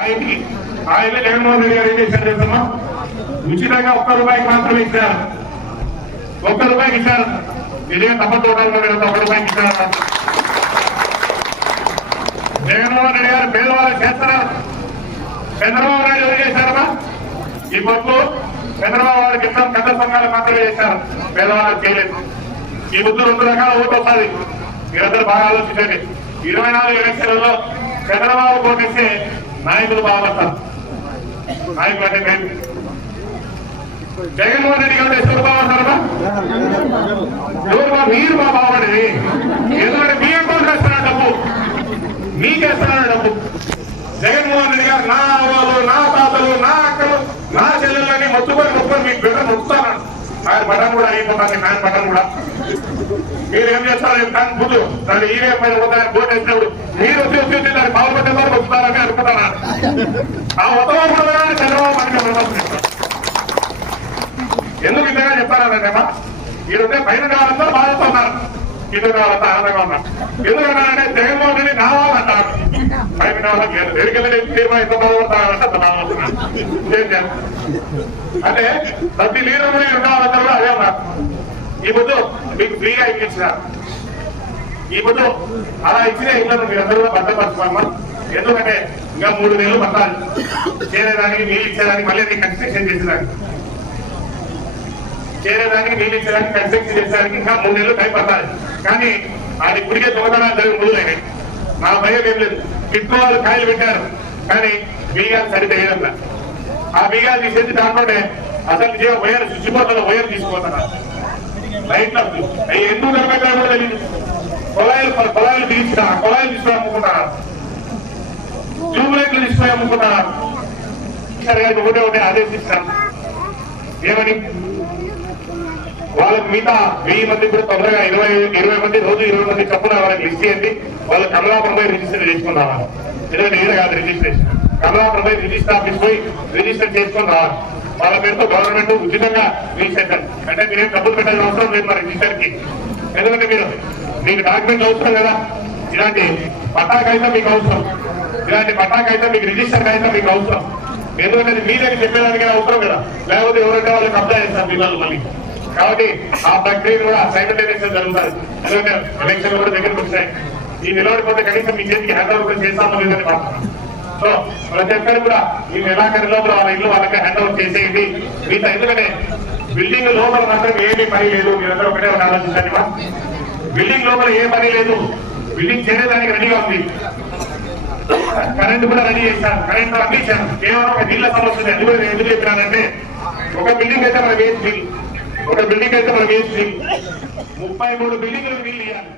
ఆయనకి ఆయన జగన్మోహన్ రెడ్డి గారు ఏం చేశారు తెలుసమ్మా? ఉచితంగా ఒక్క రూపాయికి మాత్రమే ఇచ్చారు. ఒక్క రూపాయికి ఇచ్చారు. ఇదే తప్ప ఒక్క రూపాయికి ఇచ్చారు? జగన్మోహన్ రెడ్డి గారు పేదవాళ్ళు చేస్తారా చంద్రబాబు నాయుడు ఎవరు చేశారమ్మా? ఈ పొత్తు చంద్రబాబు గారికి ఇష్టం పెద్ద సంఘాలు మాత్రమే చేశారు. పేదవాళ్ళకి చేయలేదు. ఈ ముద్దు రెండు రకాల ఓటు వస్తుంది. మీరందరూ బాగా ఆలోచించండి. ఇరవై నాలుగు ఎలక్షన్లలో చంద్రబాబు కోటేస్తే నాయకులు బాగుపడతారు నాయకులు అంటే మేము. జగన్మోహన్ రెడ్డి గారు ఎవరు బాగుంటారా ఎవరు బా- మీరు మా బాగుండేది ఎందుకంటే మీ అకౌంట్ వేస్తున్నారు డబ్బు. మీకేస్తున్నారు డబ్బు. జగన్మోహన్ రెడ్డి గారు నా అవ్వలు నా తాతలు నా అక్కలు నా చెల్లెళ్ళని మొత్తుకొని మొత్తుకొని మీకు బిడ్డ మొత్తాను ఆయన బటన్ కూడా అయిపోతాను ఫ్యాన్ బటన్ కూడా. మీరు ఏం చేస్తారు? ఫ్యాన్ ముందు? దాన్ని ఈవే పైన పోతారని బోట్ వేసినప్పుడు మీరు చూసి చూసి దాన్ని దాన్ని బాగుపడ్డేవారు వస్తారని అనుకుంటారా? ఆ ఉత్తమం కూడా చంద్రబాబు మనకి విమర్శిస్తారు ఎందుకు ఇంతగా చెప్తానంటేమా ఈరోజు పైన కావాలంతా బాధపడుతున్నారు ఇటు కావాలంతా ఆనందంగా ఉన్నారు. ఎందుకంటే జగన్మోహన్ రెడ్డి నా పైన కావాలని లేదు ఎదురుకెళ్ళి తీర్మానం ఎంత బాధపడతారంటే అంత బాధపడుతున్నారు అంటే ప్రతి లీడర్ కూడా ఇరు వాళ్ళందరూ కూడా అదే ఉన్నారు. ఈ ముందు మీకు ఫ్రీగా ఇప్పించినారు ఈ ముందు అలా ఇచ్చిన ఇళ్ళను మీరందరూ కూడా భద్రపరచుకోమ్మా ఎందుకంటే ఇంకా మూడు నెలలు పట్టాలి. చేరేదానికి నీళ్ళు ఇచ్చేదానికి మళ్ళీ కన్స్ట్రక్షన్ చేసేదానికి చేరేదానికి నీళ్ళు ఇచ్చేదానికి కన్స్ట్రక్షన్ చేసేదానికి ఇంకా మూడు నెలలు టైం పట్టాలి. కానీ అది ఇప్పటికే దొంగతనాలు జరిగి మొదలైనాయి నా భయం ఏం లేదు. వాళ్ళు కాయలు పెట్టారు. కానీ బీగాలు సరిగ్గా ఆ బీగాలు తీసేది దాంట్లోనే అసలు నిజంగా వైర్ శుచిపోతున్న వైర్ తీసుకుపోతున్నారు ఎందుకు నిలబెట్టారో కూడా తెలియదు కొలాయిలు కొలాయిలు తీసిన కొలాయిలు తీసుకుని అమ్ముకుంటున్నారు ట్యూబ్ లైట్లు తీసుకుని అమ్ముకుంటున్నారు సరే ఒకటే ఒకటే ఆదేశిస్తాను ఏమని? వాళ్ళకి మిగతా వెయ్యి మంది కూడా తొందరగా ఇరవై ఇరవై మంది రోజు ఇరవై మంది చప్పున వాళ్ళకి లిస్ట్ చేయండి. వాళ్ళు కమలాపురం పోయి రిజిస్టర్ చేసుకుని రావాలి. ఎందుకంటే ఈయన కాదు రిజిస్ట్రేషన్. కమలాపురం పోయి రిజిస్టర్ ఆఫీస్ పోయి రిజిస్టర్ చేసుకొని రావాలి. వాళ్ళ పేరుతో గవర్నమెంట్ ఉచితంగా రిజిస్టర్ అంటే మీరేం డబ్బులు పెట్టాల్సిన అవసరం లేదు మరి రిజిస్టర్కి ఎందుకంటే మీరు మీకు డాక్యుమెంట్ అవసరం కదా? ఇలాంటి పట్టాకైతే మీకు అవసరం. ఇలాంటి పట్టాకైతే మీకు రిజిస్టర్ అయితే మీకు అవసరం. ఎందుకంటే అది మీరే చెప్పేదానికి అవసరం కదా? లేకపోతే ఎవరంటే వాళ్ళు కబ్జా చేస్తారు పిల్లలు మళ్ళీ. కాబట్టి ఆ ప్రక్రియ కూడా సైమల్టేనియస్ జరుగుతారు ఎందుకంటే ఎలక్షన్ కూడా దగ్గరకు వచ్చాయి ఈ నిలబడిపోతే కనీసం మీ చేతికి హ్యాండ్ ఓవర్ చేస్తామో లేదని మాట్లాడుతున్నాం సో ప్రతి ఒక్కరు కూడా ఈ నెలాఖరి లోపల వాళ్ళ ఇల్లు వాళ్ళకి హ్యాండ్ చేసేయండి. మీతో ఎందుకంటే బిల్డింగ్ లోపల మాత్రం ఏమీ పని లేదు. మీరందరూ ఒకటే ఒక ఆలోచించండి మా బిల్డింగ్ లోపల ఏ పని లేదు. బిల్డింగ్ చేసేదానికి రెడీగా ఉంది. కరెంట్ కూడా రెడీ చేశాను కరెంట్ అందించారు. కేవలం ఒక నీళ్ళ సమస్య ఉంది. అది నేను ఎందుకు చెప్పినానంటే ఒక బిల్డింగ్ అయితే మన వేస్ట్ బిల్ ఒక బిల్డింగ్ అయితే మన వేస్ట్ బిల్ ముప్పై మూడు బిల్డింగ్లు బిల్ ఇవ్వాలి